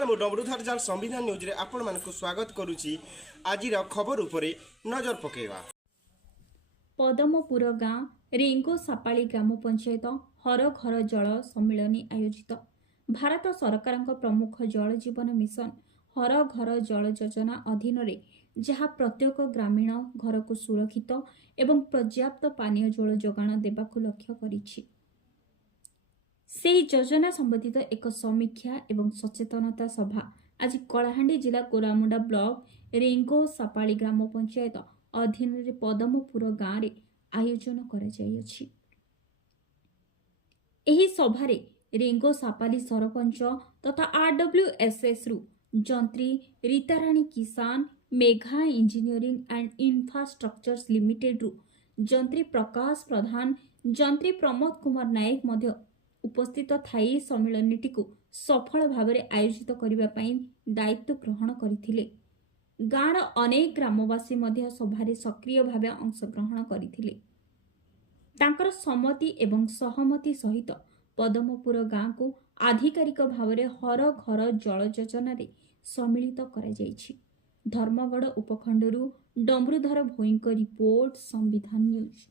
नमस्कार मु डमरुधर जाल संविधान न्यूज रे आपण मानकु स्वागत करूची। आजिर खबर उपरे नजर पकेवा। पदमपुर गाँ रेंगो सापाली ग्राम पंचायत हर घर जल सम्मिलनी आयोजित। भारत सरकार प्रमुख जल जीवन मिशन हर घर जल योजना अधीन जहाँ प्रत्येक ग्रामीण घर को सुरक्षित एवं पर्याप्त पानीय जल जोगाण देवाकू लक्ष्य करिछि। योजना संबंधित एक समीक्षा एवं सचेतनता सभा आज कलाहांडी जिला कोरामुंडा ब्लॉक रेंगो सापाली ग्राम पंचायत अधीन पदमपुर गाँव में आयोजन कराଯାଇଛି। एही सभारे रेंगो सापाली सरपंच तथा RWSS रु जंत्री रीताराणी किसान Megha engineering and infrastructures limited रु जंत्री प्रकाश प्रधान जंत्री प्रमोद कुमार नायक मध्य उपस्थित थाई सम्मिलनीटी को सफल भाव आयोजित करने दायित्व ग्रहण करथिले। गाँवर अनेक ग्रामवासी मध्य सभारे सक्रिय भाव अंशग्रहण करथिले। तांकर सम्मति एवं सहमति सहित पदमपुर गाँ को आधिकारिक भाव हर घर जल योजना सम्मिलित करा जायछि। धर्मगढ़ उपखंडरू डमरुधर भोईଙ୍କ रिपोर्ट संविधान न्यूज।